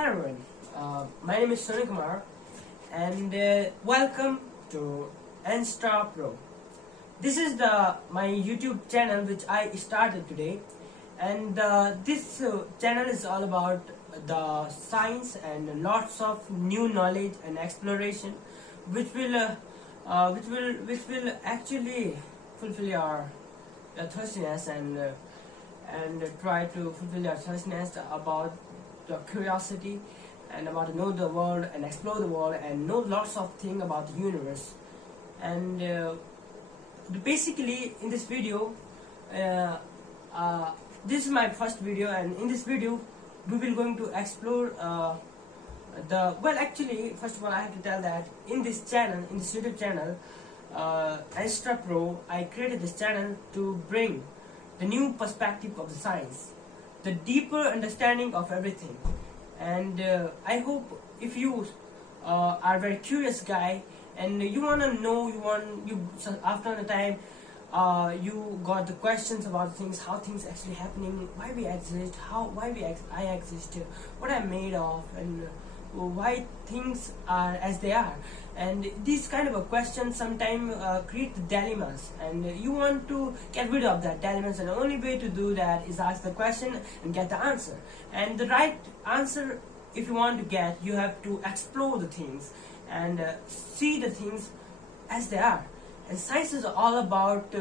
Hello everyone, my name is Sunny Kumar and welcome to Enstar Pro. This is my YouTube channel which I started today, and this channel is all about the science and lots of new knowledge and exploration which will actually fulfill your thirstiness and try to fulfill your thirstiness about the curiosity and about to know the world and explore the world and know lots of things about the universe. And basically in this video, this is my first video, and in this video we will going to explore actually first of all I have to tell that in this channel, in this YouTube channel, Enstar Pro, I created this channel to bring the new perspective of the science, the deeper understanding of everything. And I hope if you are a very curious guy and you want to know, after the time you got the questions about things, how things actually happening, why we exist, I exist, what I'm made of, and why things are as they are. And these kind of a questions sometimes create the dilemmas, and you want to get rid of that dilemmas, and the only way to do that is ask the question and get the answer. And the right answer, if you want to get, you have to explore the things and see the things as they are. And science is all about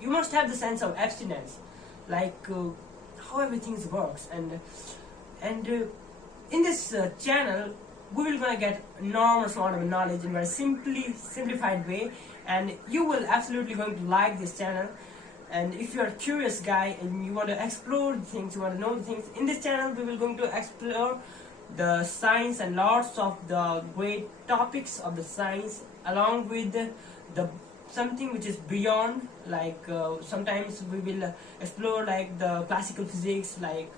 you must have the sense of abstinence, like how everything works. And in this channel we will gonna get enormous amount of knowledge in a very simplified way, and you will absolutely going to like this channel. And if you are a curious guy and you want to explore the things, you want to know the things, in this channel we will going to explore the science and lots of the great topics of the science, along with the something which is beyond, like sometimes we will explore like the classical physics, like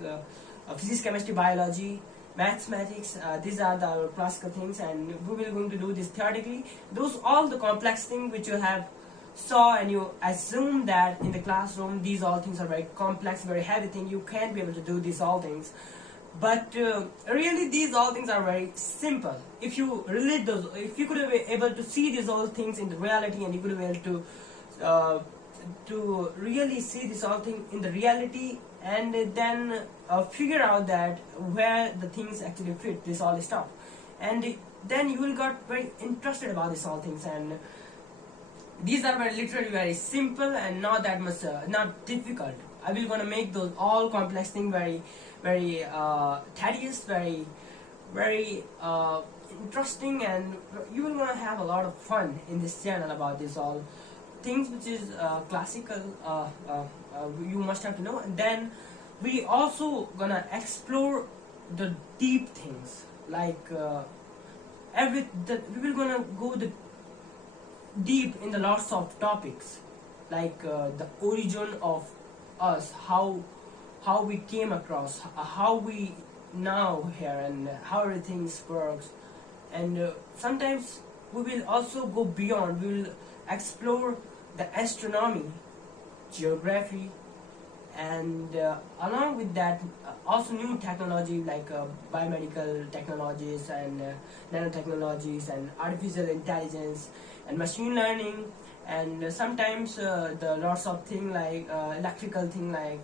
physics, chemistry, biology, mathematics. These are the classical things, and we will going to do this theoretically. Those all the complex things which you have saw, and you assume that in the classroom these all things are very complex, very heavy thing, you can't be able to do these all things. But really these all things are very simple if you relate those, if you could be able to see these all things in the reality, and you could be able to really see this all thing in the reality, and then figure out that where the things actually fit this all stuff, and then you will got very interested about this all things. And these are very literally very simple and not that much not difficult. I will gonna make those all complex things very tedious, very interesting, and you will gonna have a lot of fun in this channel about this all things which is classical. You must have to know. And then we also gonna explore the deep things, like we will gonna go the deep in the lots of topics, like the origin of us, how we came across, how we now here, and how everything works. And sometimes we will also go beyond. We will explore the astronomy, geography, and along with that also new technology, like biomedical technologies and nanotechnologies and artificial intelligence and machine learning, and sometimes the lots of thing like electrical thing, like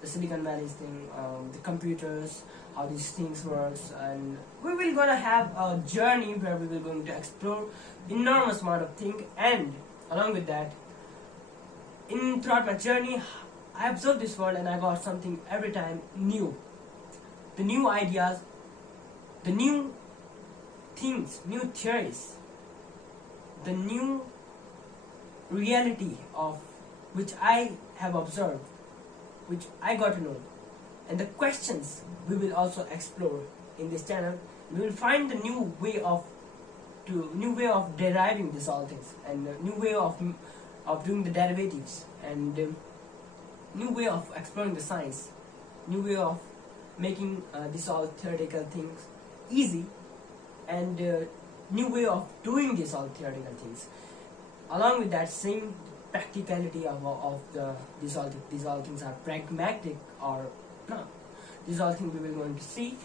the Silicon Valley thing, the computers, how these things works. And we will gonna have a journey where we will going to explore enormous amount of things. And along with that, throughout my journey, I observed this world and I got something every time new. The new ideas, the new things, new theories, the new reality of which I have observed, which I got to know. And the questions we will also explore in this channel. We will find the new way of deriving these all things, and a new way of doing the derivatives, and new way of exploring the science, new way of making these all theoretical things easy, and new way of doing these all theoretical things. Along with that, same practicality of these all things are pragmatic or not. These all things we will going to see.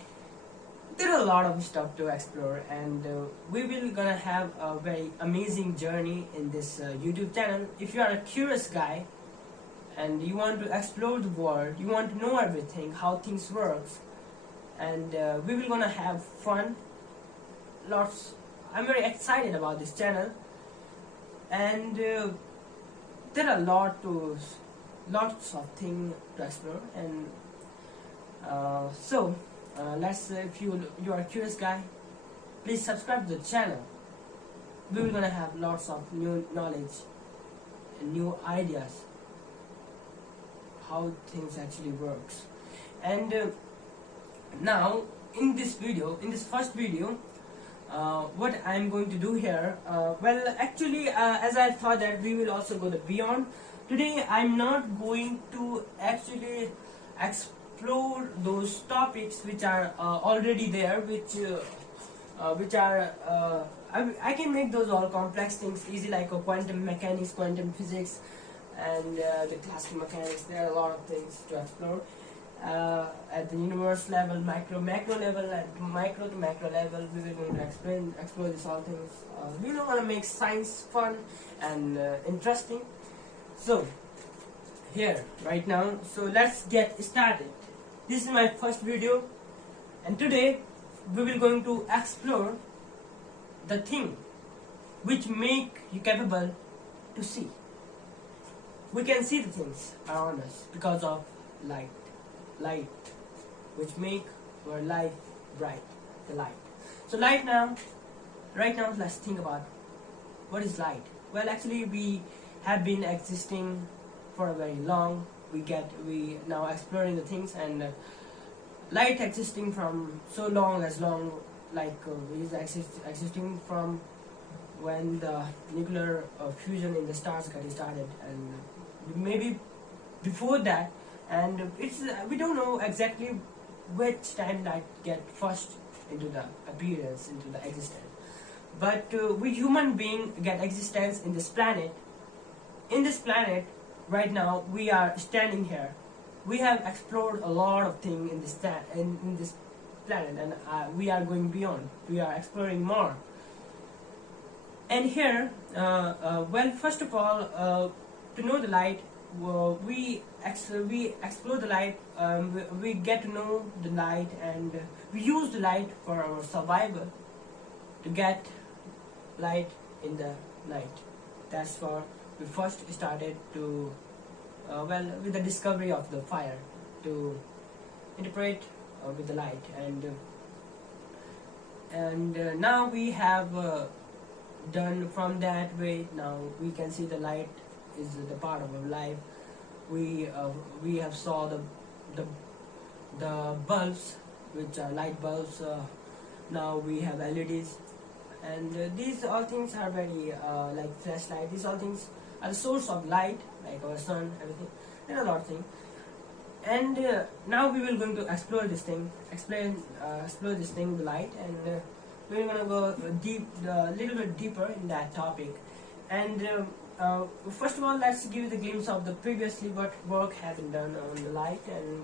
there are a lot of stuff to explore, and we will gonna have a very amazing journey in this YouTube channel. If you are a curious guy and you want to explore the world, you want to know everything, how things works, and we will gonna have fun, lots. I'm very excited about this channel, and there are lots of things to explore, and let's if you are a curious guy, please subscribe to the channel. We will gonna have lots of new knowledge and new ideas how things actually works. And now in this first video, what I'm going to do here, well actually as I thought that we will also go the beyond. Today I'm not going to actually explore those topics which are already there, which are I can make those all complex things easy, like quantum mechanics, quantum physics, and the classical mechanics. There are a lot of things to explore at the universe level, macro level, and micro to macro level. We will going to explore these all things. We don't want to make science fun and interesting. So here right now, so let's get started. This is my first video, and today we will going to explore the thing which make you capable to see. We can see the things around us because of light, which make our life bright, the light. So right now let's think about what is light. Well, actually we have been existing for a very long. We now exploring the things, and light existing from so long, like is existing from when the nuclear fusion in the stars got started, and maybe before that. And it's we don't know exactly which time light get first into the appearance, into the existence. But we human being get existence in this planet. In this planet, right now we are standing here. We have explored a lot of things in this planet, and we are going beyond. We are exploring more. And here, well, first of all, to know the light, we explore the light. We get to know the light, and we use the light for our survival. To get light in the night. That's why we first started to, well, with the discovery of the fire, to interpret with the light, and now we have done from that way. Now we can see the light is the part of our life. We have saw the bulbs, which are light bulbs. Now we have LEDs, and these all things are very like flashlight. These all things are the source of light, like our sun, everything. There are a lot of things. And now we will going to explore this thing, explore this thing, the light, and we're gonna go a little bit deeper in that topic. And first of all, let's give you the glimpse of the previously what work has been done on the light, and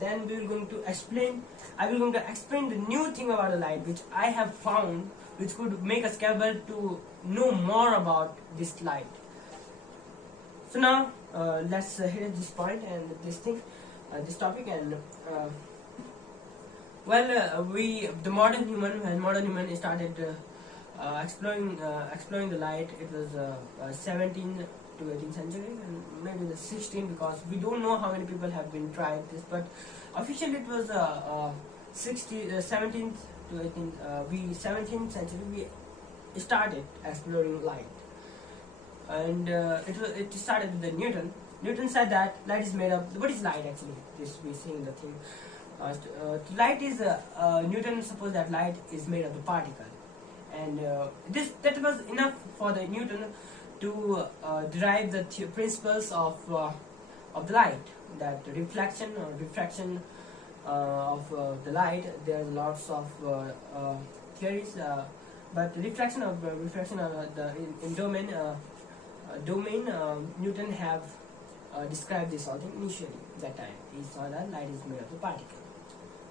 then we will going to explain. I will going to explain the new thing about the light, which I have found, which could make us capable to know more about this light. So now let's hit this point and this thing, this topic, and well, the modern human started exploring the light. It was 17th to 18th century, and maybe the 16th, because we don't know how many people have been tried this, but officially it was 17th to 18th. 17th century we started exploring light, and it started with the Newton. Newton said that light is made of. What is light actually? This we see in the thing. Light is Newton supposed that light is made of the particle, and that was enough for the Newton to derive the principles of the light, that reflection or refraction of the light. There are lots of theories, but reflection of the in domain Newton have described this all thing initially. That time he saw that light is made of a particle.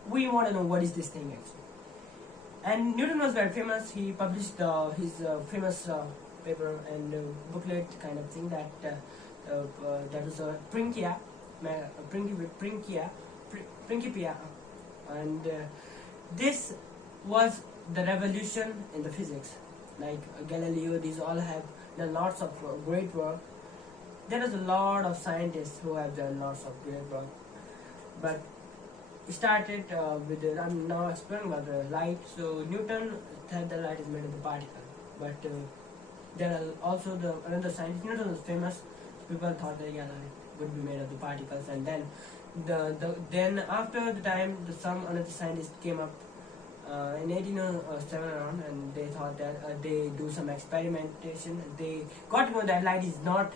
We want to know what is this thing actually. And Newton was very famous. He published his famous paper and booklet kind of thing that was a Principia, and this was the revolution in the physics. Like Galileo, these all have done lots of great work. There is a lot of scientists who have done lots of great work, but it started with I'm now explaining about the light. So Newton said the light is made of the particle, but there are also another scientist. Newton was famous. People thought that light would be made of the particles, and then then after the time, some another scientist came up in 1807 around, and they thought that they do some experimentation. They got to know that light is not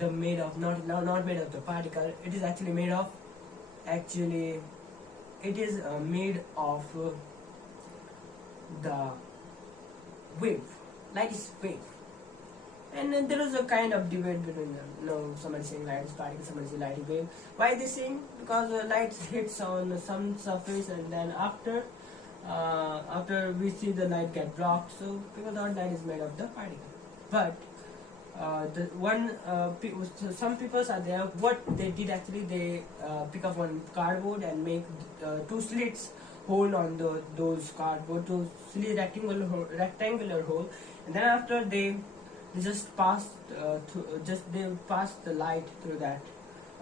made of the particle. It is actually made of the wave. Light is wave. And then there was a kind of debate between them. Somebody saying light is particle, somebody saying light is wave. Why they saying? Because light hits on some surface, and then after we see the light get blocked, so people thought light is made of the particle. But some people are there. What they did actually, they pick up one cardboard and make two slits hole on those cardboard, two silly rectangular hole, and then after they just passed the light through that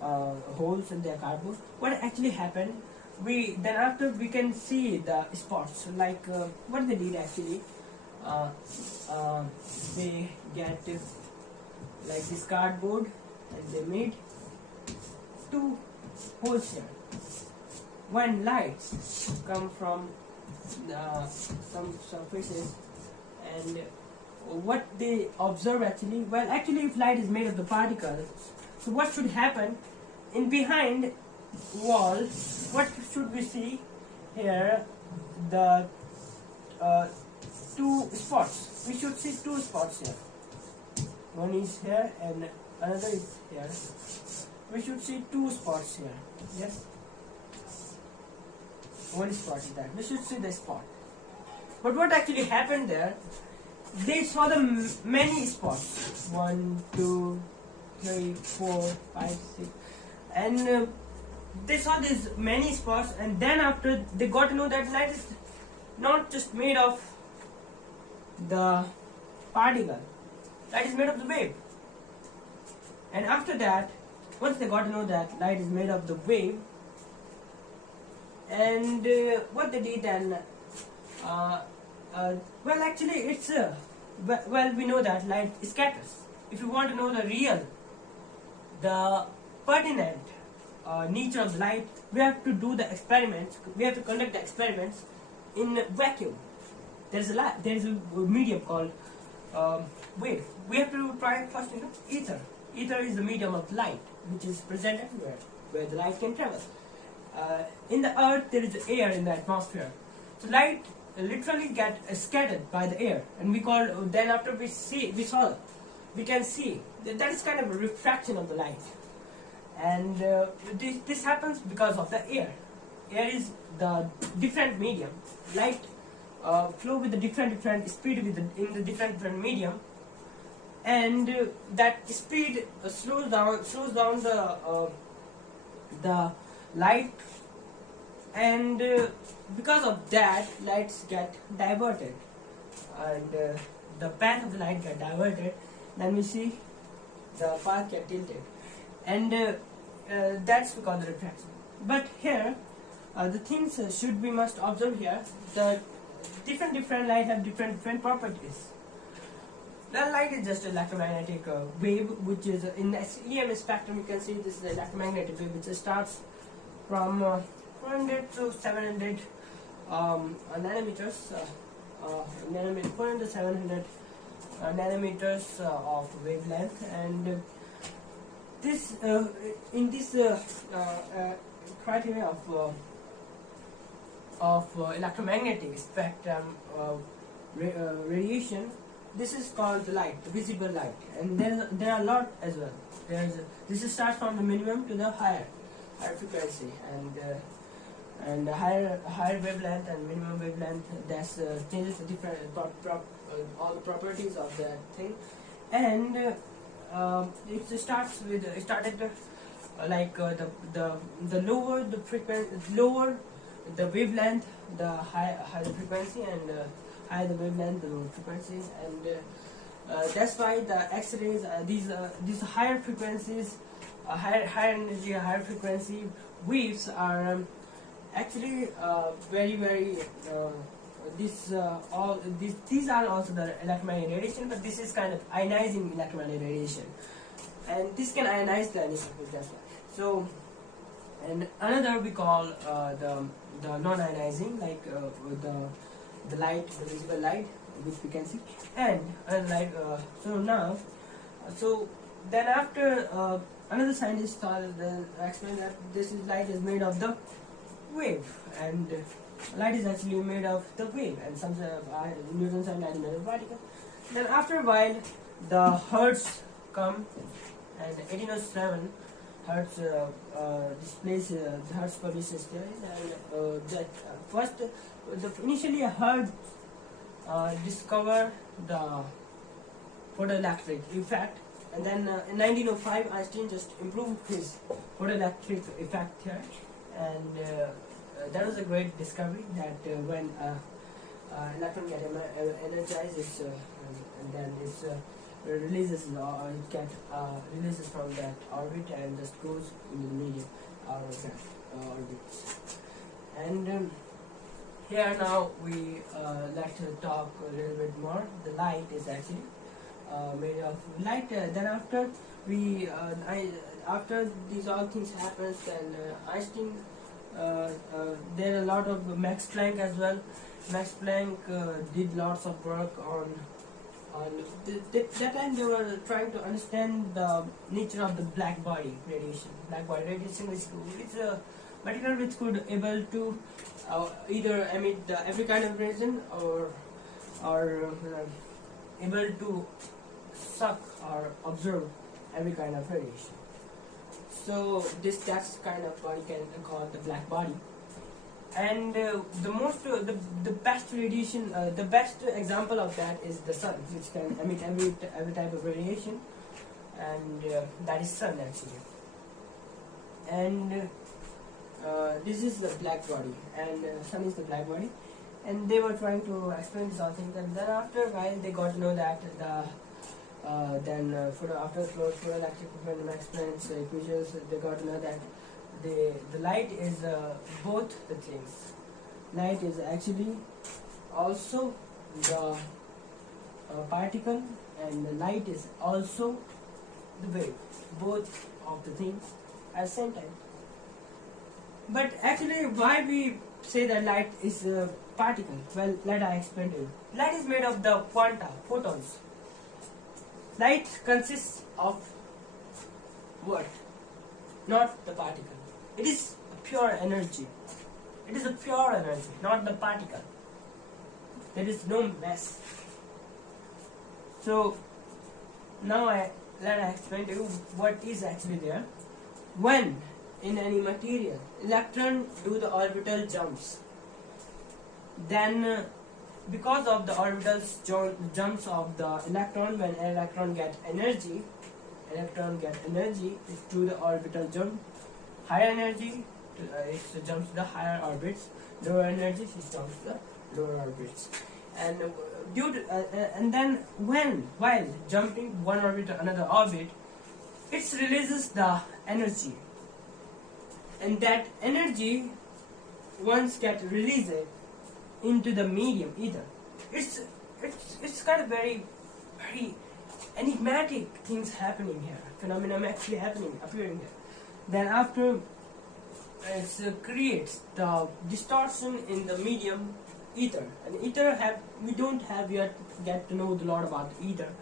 holes in their cardboard. What actually happened? Then after we can see the spots. Like what they did actually, they get like this cardboard, and they made two holes here. When lights come from some surfaces, and what they observe actually, if light is made of the particles, so what should happen in behind wall? What should we see here? The two spots. We should see two spots here. One is here and another is here. We should see two spots here. Yes. One spot is that. We should see the spot. But what actually happened there? They saw the many spots. 1, 2, 3, 4, 5, 6, and they saw these many spots. And then after they got to know that light is not just made of the particle. Light is made of the wave. And after that, once they got to know that light is made of the wave, and what they did then, actually it's we know that light scatters. If you want to know the pertinent nature of light, we have to do the experiments. We have to conduct the experiments in vacuum. There's a medium called wave. We have to try first ether. Ether is the medium of light, which is present everywhere where the light can travel. In the earth, there is air in the atmosphere, so light literally get scattered by the air, and then after we can see that is kind of a refraction of the light, and this happens because of the air. Air is the different medium. Light flow with the different speed in the different medium, and that speed slows down the light, and because of that, lights get diverted, and the path of the light get diverted. Then we see the path get tilted, and that's because of the refraction. But here, the things we must observe here. The different light have different properties. The light is just electromagnetic wave, which is in the EM spectrum. You can see this is the electromagnetic wave, which starts from 400 to 700 nanometers, 400 to 700 nanometers of wavelength, and this in this criteria of electromagnetic spectrum radiation. This is called the light, the visible light, and there are a lot as well. This starts from the minimum to the higher frequency, and and higher wavelength and minimum wavelength, that's changes the different all the properties of that thing. And it started like the lower the frequency, lower the wavelength, the higher the frequency, and higher the wavelength, the lower frequency. And that's why the X-rays, these higher frequencies, higher energy, higher frequency waves are actually very these are also the electromagnetic radiation, but this is kind of ionizing electromagnetic radiation, and this can ionize the any surface. That's why. So, and another we call the non-ionizing, like the light, the visible light, which we can see, and light. So now, so then after another scientist explained that this light is made of the wave, and light is actually made of the wave, and some Newton's and antimatter particle. Then after a while, the Hertz come, and 1807 Hertz displays the Hertz publishes theories, and that first initially Hertz discovered the photoelectric effect, and then in 1905 Einstein just improved his photoelectric effect theory, and that was a great discovery that when electron get energized, and then it releases releases from that orbit and just goes into the medium out of that orbit. And here now we like to talk a little bit more. The light is actually made of light. Then after we after these all things happens, then Einstein, there are a lot of Max Planck as well. Max Planck did lots of work on that time they were trying to understand the nature of the black body radiation. Black body radiation is it's a material which could able to either emit every kind of radiation or able to suck or observe every kind of radiation. So that's kind of what you can call the black body. And the best radiation, the best example of that is the sun, which can emit every type of radiation, and that is sun actually. And this is the black body, and sun is the black body. And they were trying to explain this all things, and then after a while they got to know that after photoelectric effect and Max Planck's equations, they got to know that the light is both the things. Light is actually also the particle, and the light is also the wave. Both of the things at the same time. But actually, why we say that light is a particle? Well, let I explain to you. Light is made of the quanta, photons. Light consists of what? Not the particle. It is a pure energy. It is a pure energy, not the particle. There is no mass. So now let I explain to you what is actually there. When in any material electron do the orbital jumps, then because of the orbital jumps of the electron, when an electron get energy to the orbital jump. Higher energy, it jumps to the higher orbits. Lower energy, it jumps to the lower orbits. And and then while jumping one orbit to another orbit, it releases the energy, and that energy once get released into the medium ether. It's kind of very enigmatic things happening here. Phenomenon actually appearing here. Then after it creates the distortion in the medium ether, and ether we don't have yet get to know a lot about ether,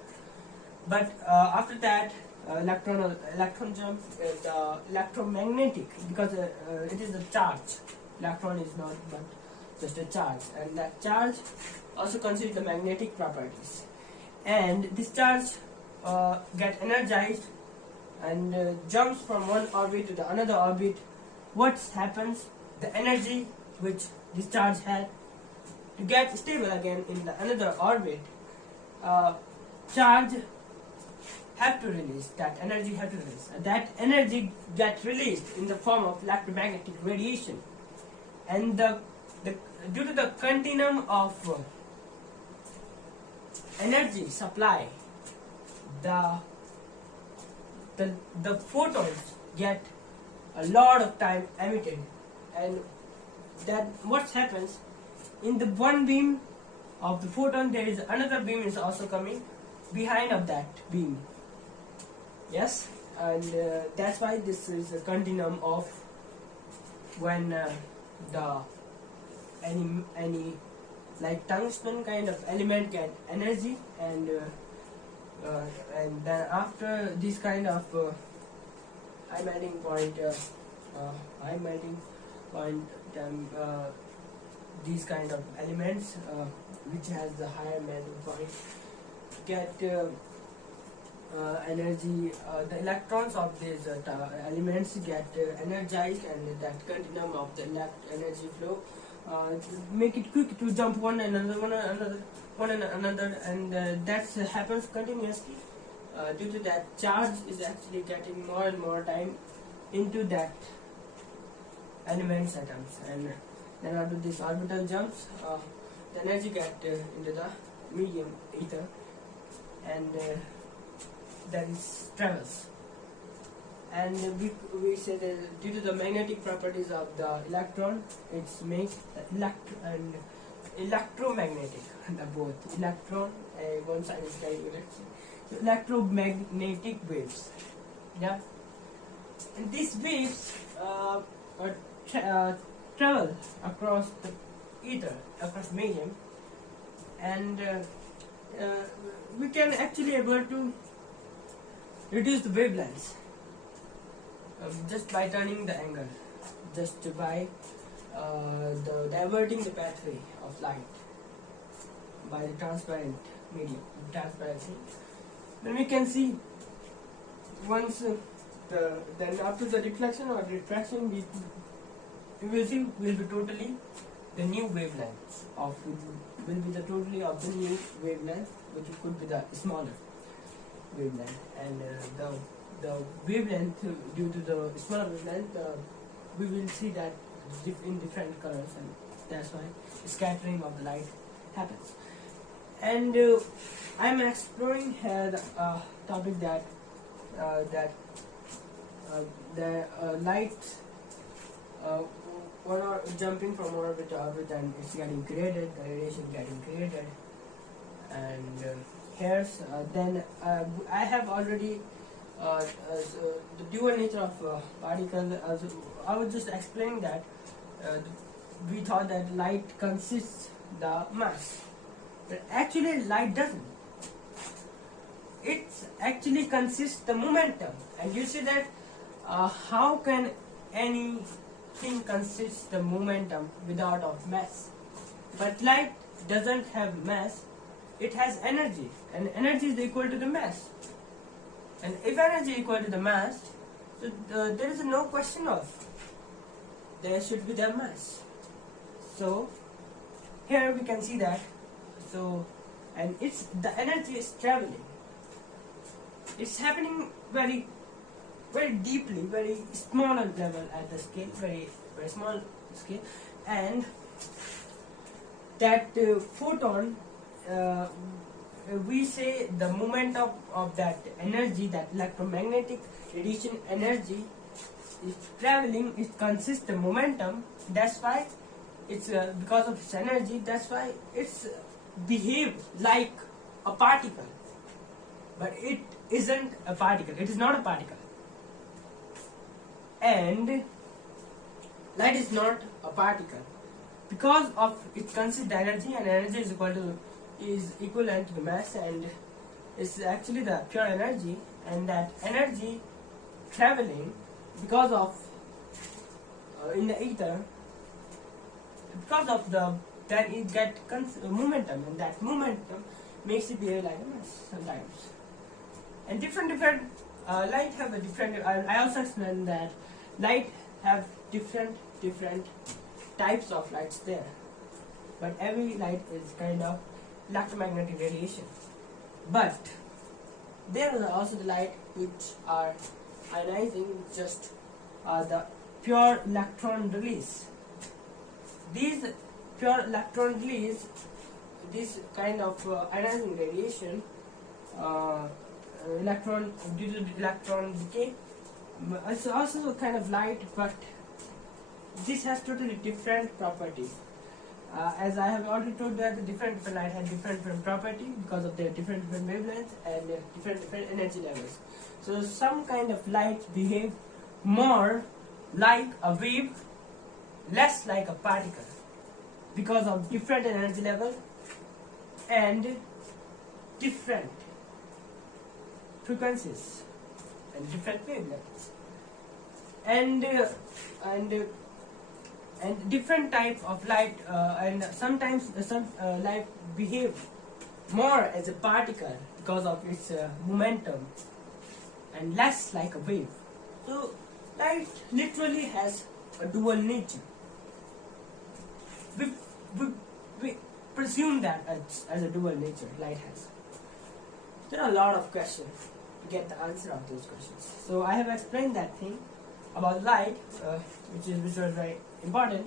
but after that electron jump, the electromagnetic, because it is a charge. Electron is not but just a charge, and that charge also considers the magnetic properties, and this charge get energized and jumps from one orbit to the another orbit. What happens? the energy which this charge had. To get stable again in another orbit, charge have to release, that energy have to release. That energy get released in the form of electromagnetic radiation. And due to the continuum of energy supply, the photons get a lot of time emitted, and that what happens in the one beam of the photon, there is another beam is also coming behind of that beam. Yes, and that's why this is a continuum of when the any like tungsten kind of element get energy, and then after this kind of high melting point, these kind of elements which has the higher melting point get energy. The electrons of these elements get energized, and that continuum of the energy flow make it quick to jump one another, and that happens continuously. Due to that, charge is actually getting more and more time into that elements atoms, and then after this orbital jumps, the energy get into the medium ether, and that is travels. And we say that due to the magnetic properties of the electron, it's makes electromagnetic. The both electron, one side is carrying electron, so electromagnetic waves. Yeah, and these waves travel across the ether, across medium, and we can actually able to reduce the wavelengths just by turning the angle, just by diverting the pathway of light by the transparent medium, transparency. Then we can see once then after the reflection or refraction, we will see will be totally the new wavelengths of will be the totally of the new wavelength, which could be the smaller wavelength, and the wavelength due to the smaller wavelength, we will see that in different colors, and that's why scattering of the light happens. And I'm exploring here the topic that the light one are jumping from orbit to orbit, and it's getting created, the radiation getting created, and here's then I have already the dual nature of particle. I was just explaining that we thought that light consists the mass, but actually light doesn't. It actually consists the momentum, and you see that how can anything consist the momentum without of mass? But light doesn't have mass; it has energy, and energy is equal to the mass. And if energy is equal to the mass, so there is no question of there should be the mass. So here we can see that. So, and it's the energy is traveling. It's happening very, very deeply, very smaller level at the scale, very, very small scale, and that photon. We say the momentum of that energy, that electromagnetic radiation energy is traveling, it consists the momentum. That's why it's because of its energy, that's why it's behave like a particle, but it isn't a particle, it is not a particle. And light is not a particle because of it consists the energy, and energy is equivalent to the mass, and it's actually the pure energy, and that energy traveling because of in the ether, because of that it get momentum, and that momentum makes it behave like a mass sometimes. And different light have a different. I also explained that light have different different types of lights there, but every light is kind of electromagnetic radiation. But there are also the light which are ionizing, just the pure electron release. These pure electron release, this kind of ionizing radiation, electron due to electron decay, it's also a kind of light, but this has totally different properties. As I have already told that the different light has different property because of their different wavelengths and different energy levels. So some kind of lights behave more like a wave, less like a particle, because of different energy level and different frequencies and different wavelengths, and different type of light, and sometimes some light behave more as a particle because of its momentum and less like a wave. So light literally has a dual nature. We presume that as a dual nature light has. There are a lot of questions to get the answer of those questions. So I have explained that thing about light, which was very important.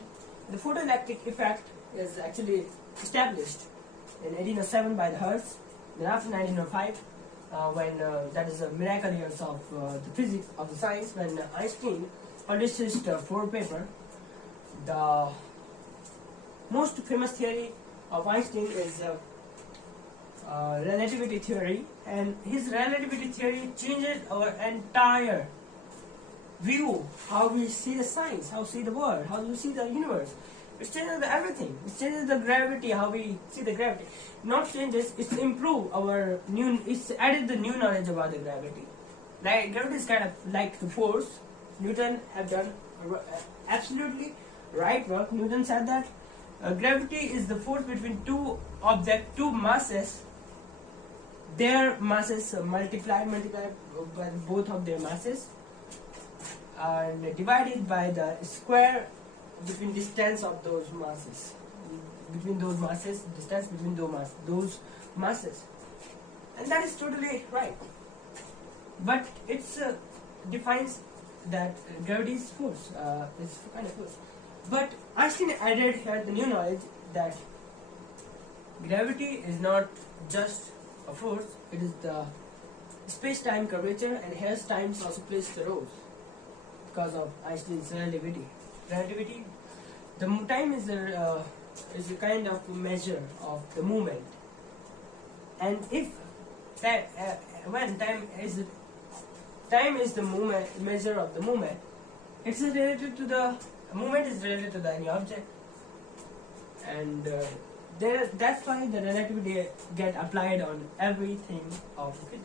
The photoelectric effect is actually established in 1807 by the Hertz. Then after 1905, when that is a miracle years of the physics of the science, when Einstein published his fourth paper. The most famous theory of Einstein is relativity theory, and his relativity theory changes our entire view, how we see the science, how we see the world, how we see the universe. It changes everything. It changes the gravity, how we see the gravity. Not changes, it's improve our new, it's added the new knowledge about the gravity. Like gravity is kind of like the force. Newton have done absolutely right work. Newton said that gravity is the force between two objects, two masses. Their masses multiplied by both of their masses, and divided by the square between distance of those masses, distance between those masses, and that is totally right. But it's defines that gravity is force, is kind of force. But Einstein added here the new knowledge that gravity is not just a force; it is the space-time curvature, and here time also plays the role because of Einstein's relativity. Relativity, the time is a kind of measure of the movement, and if that when time is the movement measure of the movement, it's related to the movement is related to the any object, and that's why the relativity get applied on everything of physics.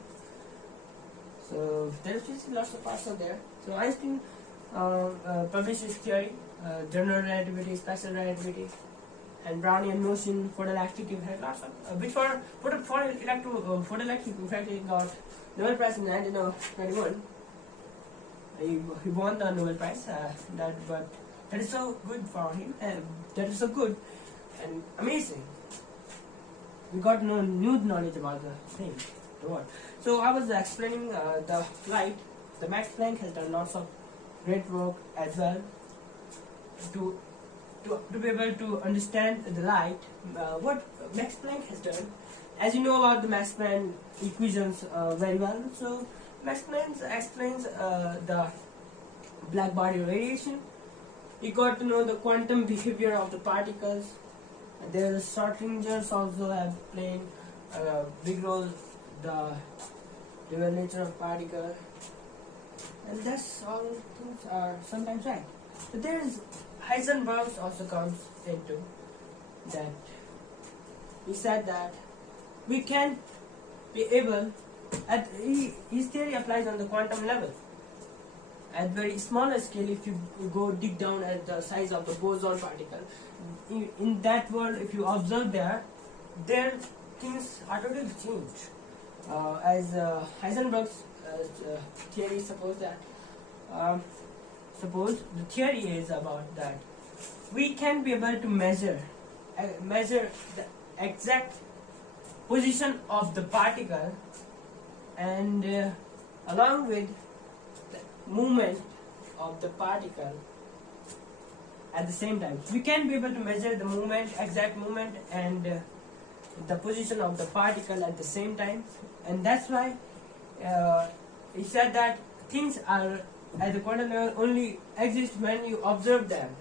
So there's just lots of parts out there. So Einstein published his theory, general relativity, special relativity, and Brownian motion, photoelectric effect. Lots of before photoelectric effect, he got Nobel Prize in 1921. He won the Nobel Prize. But that is so good for him, and that is so good and amazing. We got new knowledge about the thing, the world. So I was explaining the light. The Max Planck has done lots of great work as well to be able to understand the light. What Max Planck has done, as you know about the Max Planck equations very well. So Max Planck explains the black body radiation. He got to know the quantum behavior of the particles. There are Schrödinger's also have played a big role, the dual nature of particle, and that's all things are sometimes right. But there is Heisenberg also comes into that. He said that we can be able, his theory applies on the quantum level. At very smaller scale, if you go dig down at the size of the boson particle, in that world, if you observe there things are totally changed. As Heisenberg's theory suppose that suppose the theory is about that we can be able to measure the exact position of the particle, and along with the movement of the particle at the same time. We can be able to measure the exact movement, and the position of the particle at the same time, and that's why he said that things are at the quantum level only exist when you observe them.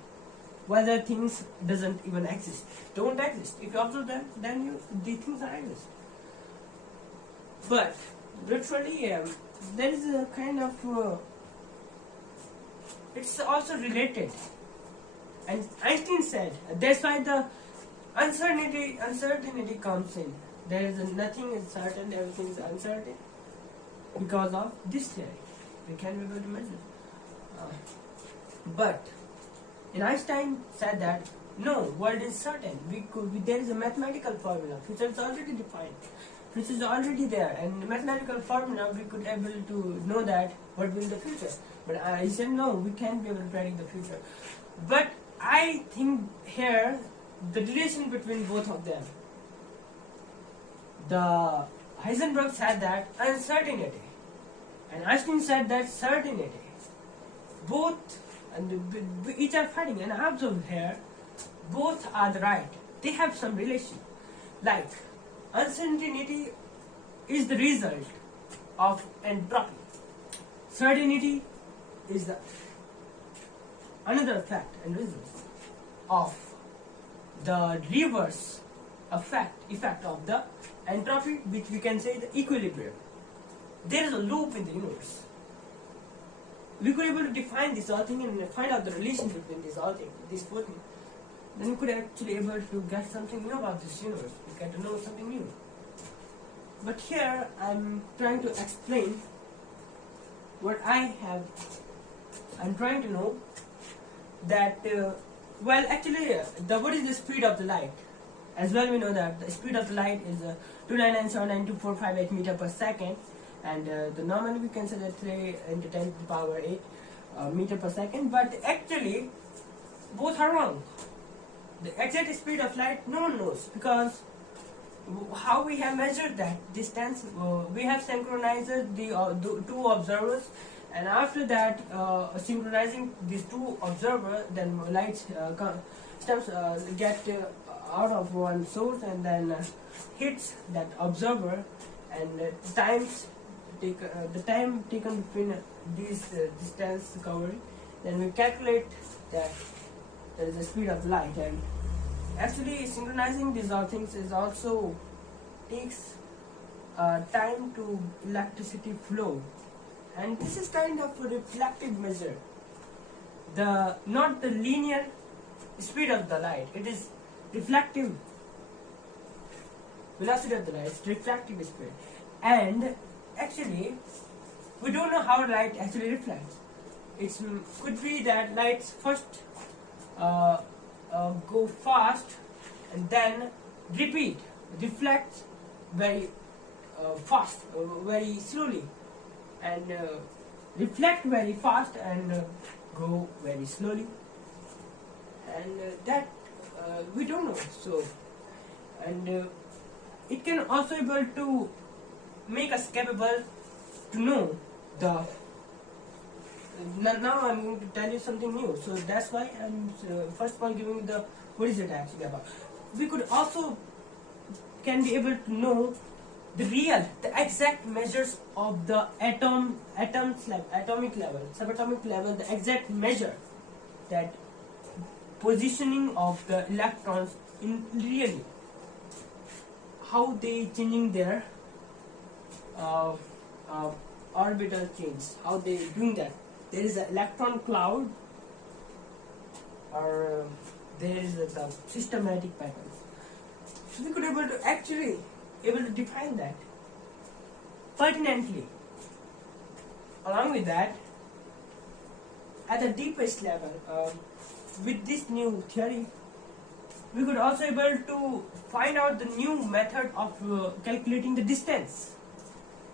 Whether things doesn't even exist, don't exist. If you observe them, then the things are exist. But literally, there is a kind of it's also related. And Einstein said that's why the uncertainty comes in. There is nothing is certain, everything is uncertain because of this theory. We can be able to measure. But and Einstein said that no, world is certain. There is a mathematical formula. Future is already defined. Future is already there, and the mathematical formula we could able to know that what will the future. But I said no, we can't be able to predict the future. But I think here the relation between both of them. The Heisenberg said that uncertainty, and Einstein said that certainty. Both and each are fighting, and I observe here both are the right. They have some relation. Like uncertainty is the result of entropy. Certainty is the another fact and result of the reverse effect of the entropy, which we can say the equilibrium. There is a loop in the universe. We could able to define this all thing and find out the relation between these all things, these four things. Then we could actually able to get something new about this universe. We get to know something new. But here I'm trying to explain what I'm trying to know that well actually what is the speed of the light? As well we know that the speed of the light is 299792458 meter per second, and the normally we consider 3 into 10 to the power 8 meter per second, but actually both are wrong. The exact speed of light no one knows, because how we have measured that distance, we have synchronized the two observers, and after that synchronizing these two observers, then light get out of one source and then hits that observer, and the time taken between these distance covered, then we calculate that there is the speed of light. And actually synchronizing these all things is also takes time to electricity flow, and this is kind of a reflective measure, not the linear speed of the light. It is reflective velocity of the light. It's refractive speed, and actually we don't know how light actually reflects. It could be that lights first go fast and then reflect very fast, very slowly, and reflect very fast and go very slowly, and that we don't know. So, and it can also able to make us capable to know the. Now I'm going to tell you something new. So that's why I'm first of all giving you the what is it actually about. We could also can be able to know the exact measures of the atomic level, subatomic level, the exact measure, that positioning of the electrons in really how they changing their orbital change, how they doing that. There is an electron cloud, or there is the systematic patterns. So we could able to actually able to define that pertinently. Along with that, at the deepest level, with this new theory, we could also able to find out the new method of calculating the distance.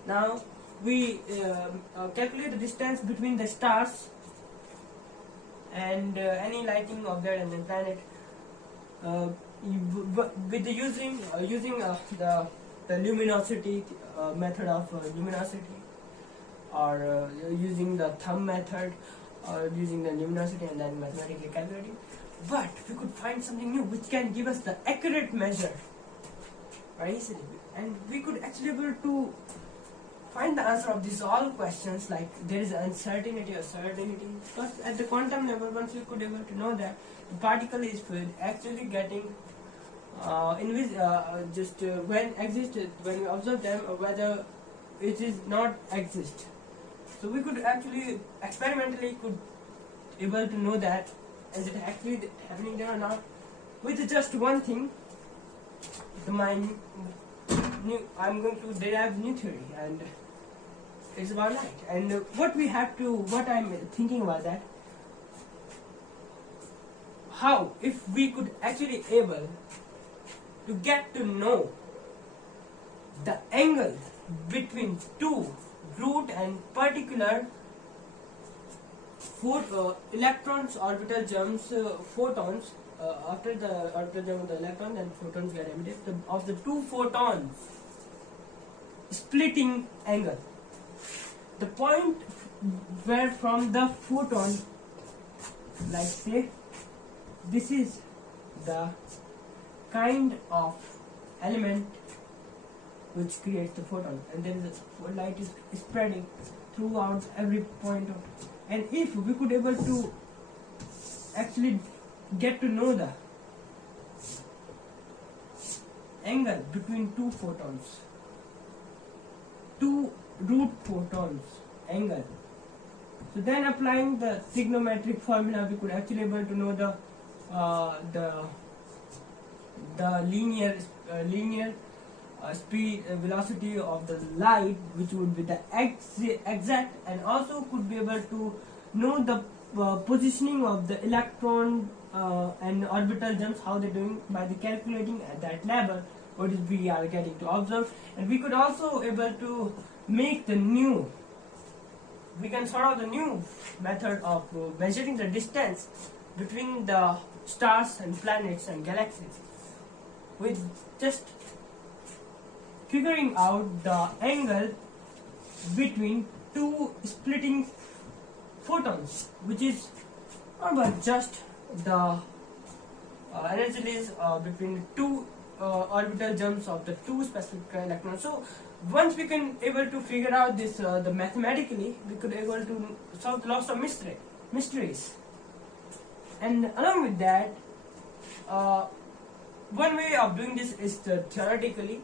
Now we calculate the distance between the stars and any lighting object and the planet with the using the luminosity method of luminosity, or using the thumb method, or using the luminosity and then mathematically calculating. But we could find something new which can give us the accurate measure very easily, and we could actually able to find the answer of these all questions. Like there is uncertainty or certainty, but at the quantum level, once we could able to know that the particle is fluid, actually getting when existed, when we observe them, or whether it is not exist. So we could actually experimentally could able to know that is it actually happening there or not, with just one thing. I'm going to derive new theory, and it's about light. And what I'm thinking about that, how if we could actually able to get to know the angle between two root and particular electrons, orbital jumps, photons. After the orbital jump of the electron, then photons get emitted. Of the two photons splitting angle, the point where from the photon, like say, this is the kind of element which creates the photon, and then the light is spreading throughout every point of, and if we could able to actually get to know the angle between two photons, two root photons angle, so then applying the trigonometric formula, we could actually able to know the linear speed velocity of the light, which would be the exact, and also could be able to know the positioning of the electron and orbital jumps, how they're doing, by the calculating at that level what is we are getting to observe. And we could also able to make we can sort out the new method of measuring the distance between the stars and planets and galaxies, with just figuring out the angle between two splitting photons, which is not but just the energy release between two orbital jumps of the two specific electrons. So once we can able to figure out this the mathematically, we could able to solve the lots of mysteries. And along with that, one way of doing this is theoretically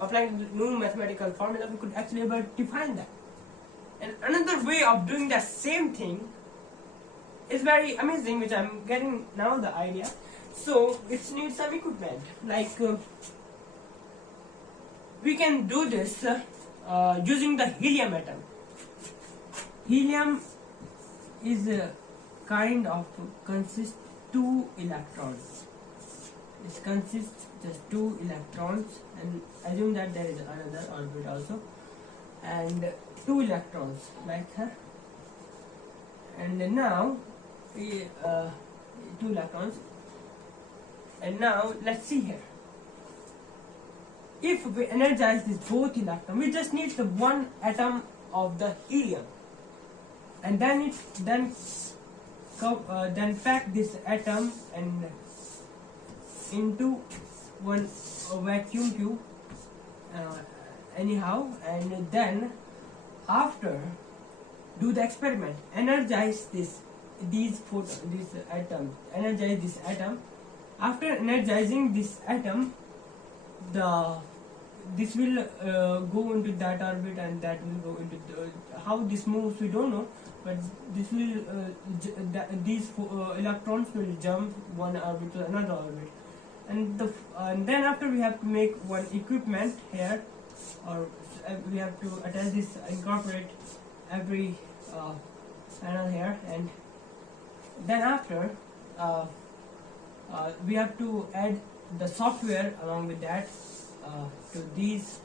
applying the new mathematical formula. We could actually able to define that. And another way of doing the same thing is very amazing, which I'm getting now the idea. So it needs some equipment, like we can do this using the helium atom. Helium is a kind of consists two electrons. It consists just two electrons, and assume that there is another orbit also, and two electrons like her. And now two electrons. And now let's see here. If we energize this both electrons, we just need the one atom of the helium, and then then pack this atom and into one vacuum tube anyhow, and then after do the experiment, energize these atoms, energize this atom. After energizing this atom, this will go into that orbit, and that will go into how this moves we don't know, but this will these electrons will jump one orbit to another orbit, and then after we have to make one equipment here, or we have to attach this, incorporate every panel here, and then after we have to add the software along with that to these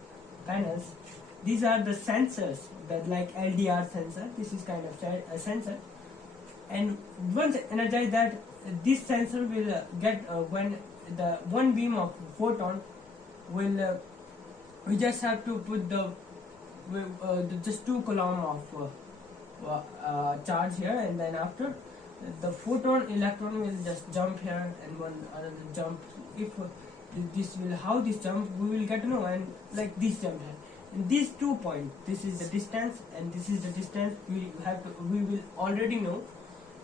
panels. These are the sensors, that like LDR sensor. This is kind of a sensor, and once energized, that this sensor will get when the one beam of photon will we just have to put the just 2 coulomb of charge here, and then after the photon electron will just jump here and one another jump. If this will how this jump we will get to know, and like this jump here. And these 2 points, this is the distance and this is the distance we will already know,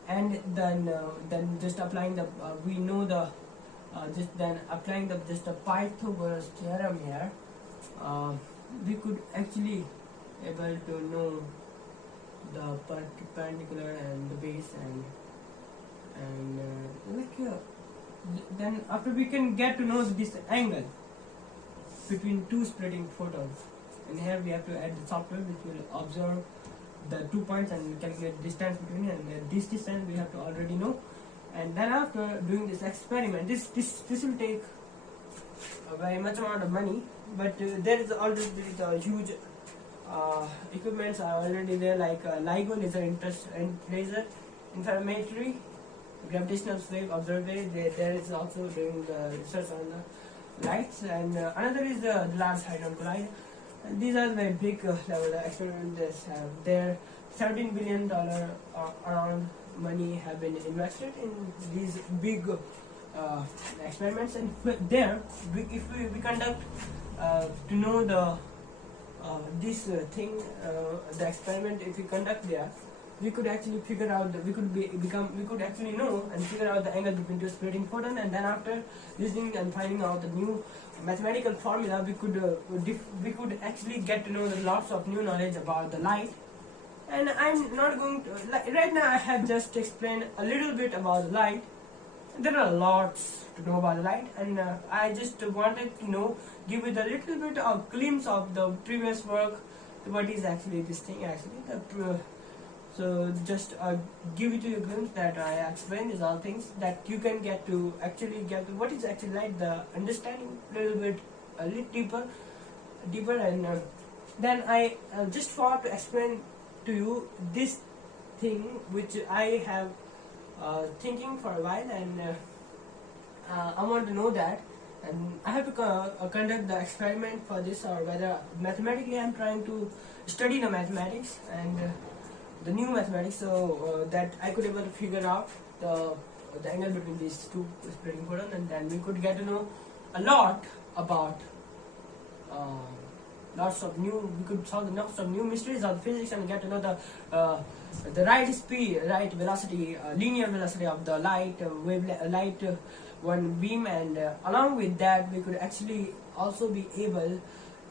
and then just applying the we know the just then applying the just a Pythagoras theorem here, we could actually able to know the perpendicular and the base and then after we can get to know this angle between two splitting photons, and here we have to add the software which will observe the 2 points and calculate distance between, and this distance we have to already know. And then after doing this experiment, this will take a very much amount of money, but there is already the huge equipments are already there, like LIGO laser interferometry, gravitational wave observatory. There is also doing the research on the lights, and another is the Large Hadron Collider. And these are the big level experiments. There $17 billion around money have been invested in these big experiments, and there if we conduct to know the this thing, the experiment, if we conduct there, we could actually figure out we could actually know and figure out the angle between two splitting photons, and then after using and finding out the new mathematical formula, we could actually get to know lots of new knowledge about the light. And I'm not going to right now. I have just explained a little bit about the light. There are lots to know about the light, and I just wanted to give it a little bit of glimpse of the previous work. What is actually this thing actually? So just give it to you a glimpse that I explained is all things that you can get to actually get to what is actually light, the understanding a little deeper, and then I just want to explain to you this thing which I have thinking for a while, and I want to know that, and I have to conduct the experiment for this, or whether mathematically I'm trying to study the mathematics and the new mathematics, so that I could able to figure out the angle between these two splitting photons, and then we could get to know a lot about we could solve lots of new mysteries of physics, and get to know the right speed, right velocity, linear velocity of the light, one beam, and along with that we could actually also be able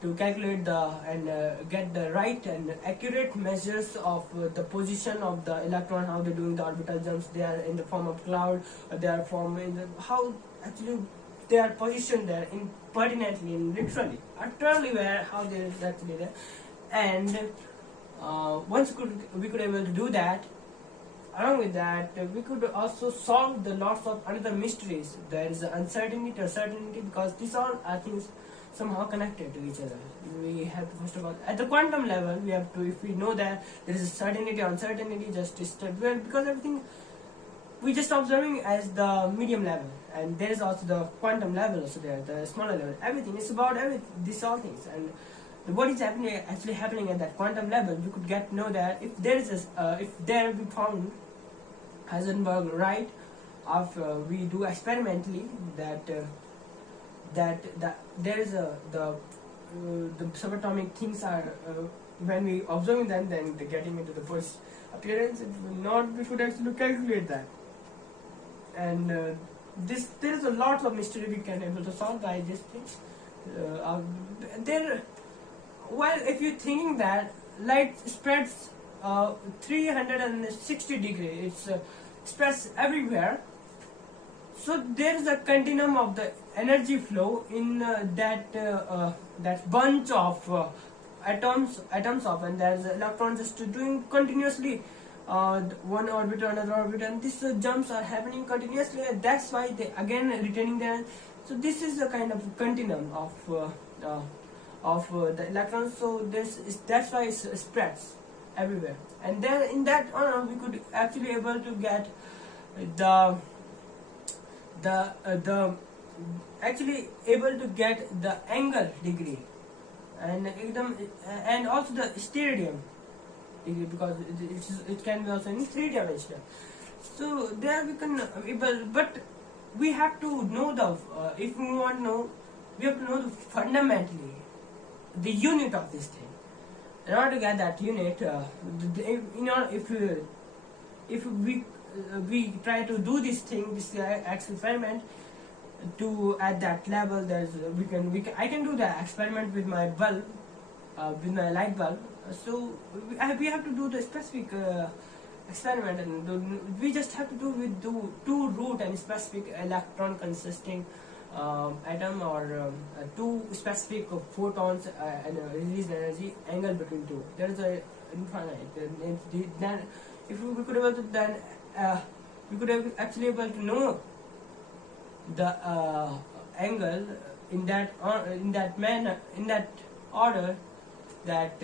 to calculate and get the right and accurate measures of the position of the electron, how they're doing the orbital jumps. They are in the form of cloud, they are how actually they are positioned there in pertinently, in literally, utterly where how they are actually there. And once we could able to do that, along with that we could also solve the lots of another mysteries. There is uncertainty or certainty, because these all are things somehow connected to each other. We have to first of all at the quantum level we have to, if we know that there is a certainty or uncertainty, just because everything we just observing as the medium level, and there is also the quantum level also there, the smaller level. Everything is about these all things, and what is actually happening at that quantum level. We could get to know that if there is if there we found Heisenberg right, after we do experimentally that there is the subatomic things are when we observing them, then they're getting into the first appearance. It will not. We could actually calculate that, and there is a lot of mystery we can able to solve by this thing. If you're thinking that light spreads 360 degrees, it's spreads everywhere. So there is a continuum of the energy flow in that bunch of atoms of, and there's electrons just doing continuously one orbit to another orbit, and these jumps are happening continuously, and that's why they again retaining their. So this is a kind of continuum of the electrons. So that's why it spreads everywhere. And then in that honor we could actually able to get the actually able to get the angle degree and and also the steradian degree, because it can be also in 3-dimensional. So there we can but we have to know the if we want to know, we have to know the fundamentally the unit of this thing. In order to get that unit, if we try to do this thing, this experiment to at that level, there's I can do the experiment with my bulb, with my light bulb. So we have to do the specific experiment, and we just have to do two root and specific electron consisting atom, or two specific photons and released energy angle between two. There is a infinite. Then if we could able to then we could have actually able to know the angle in that manner, in that order, that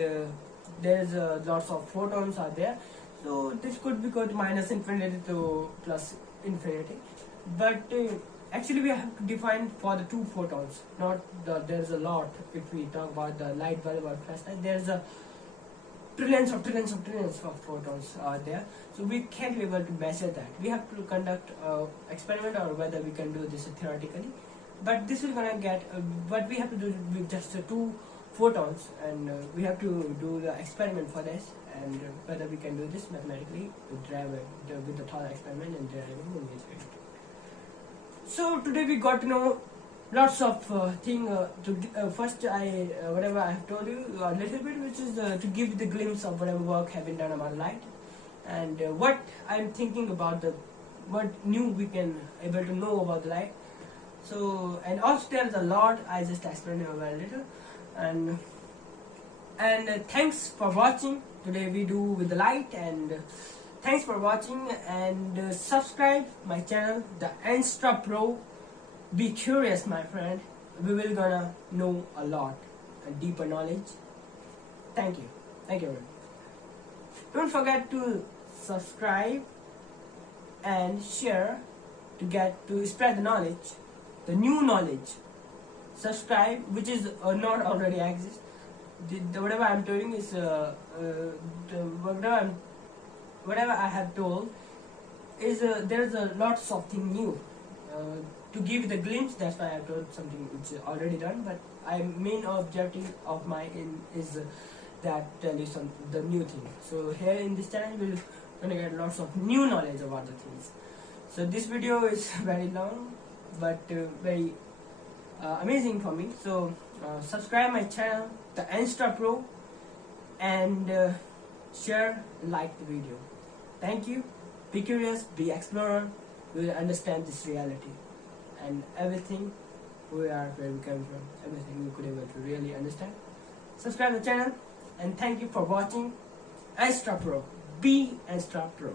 there's lots of photons are there. So this could be called minus infinity to plus infinity, but actually we have to define for the two photons, not there's a lot. If we talk about the light bulb or flashlight, there's a trillions of photons are there. So we can't be able to measure that. We have to conduct experiment, or whether we can do this theoretically, but this is gonna get but we have to do with just two photons, and we have to do the experiment for this, and whether we can do this mathematically with the thought experiment and deriving the measurement. So today we got to know lots of thing. First, whatever I have told you a little bit, which is to give the glimpse of whatever work have been done about light, and what I'm thinking about what new we can able to know about the light. So, and also there's a lot. I just explained a very little, and thanks for watching. Today we do with the light, and thanks for watching, and subscribe my channel, the Anstra Pro. Be curious, my friend. We will gonna know a lot and deeper knowledge. Thank you. Thank you very much. Don't forget to subscribe and share to spread the knowledge, the new knowledge. Subscribe, which is not already exist. Whatever I'm doing is whatever I have told is there's lots of thing new. To give the glimpse, that's why I told something which is already done, but main objective of mine is that tell you the new thing. So here in this channel we're gonna get lots of new knowledge about the things. So this video is very long, but very amazing for me. So subscribe my channel, the Anstra Pro, and share, like the video. Thank you. Be curious, be explorer. We will understand this reality, and everything we are, where we come from, everything we could able to really understand. Subscribe to the channel, and thank you for watching. Anstra Pro. Be Anstra Pro.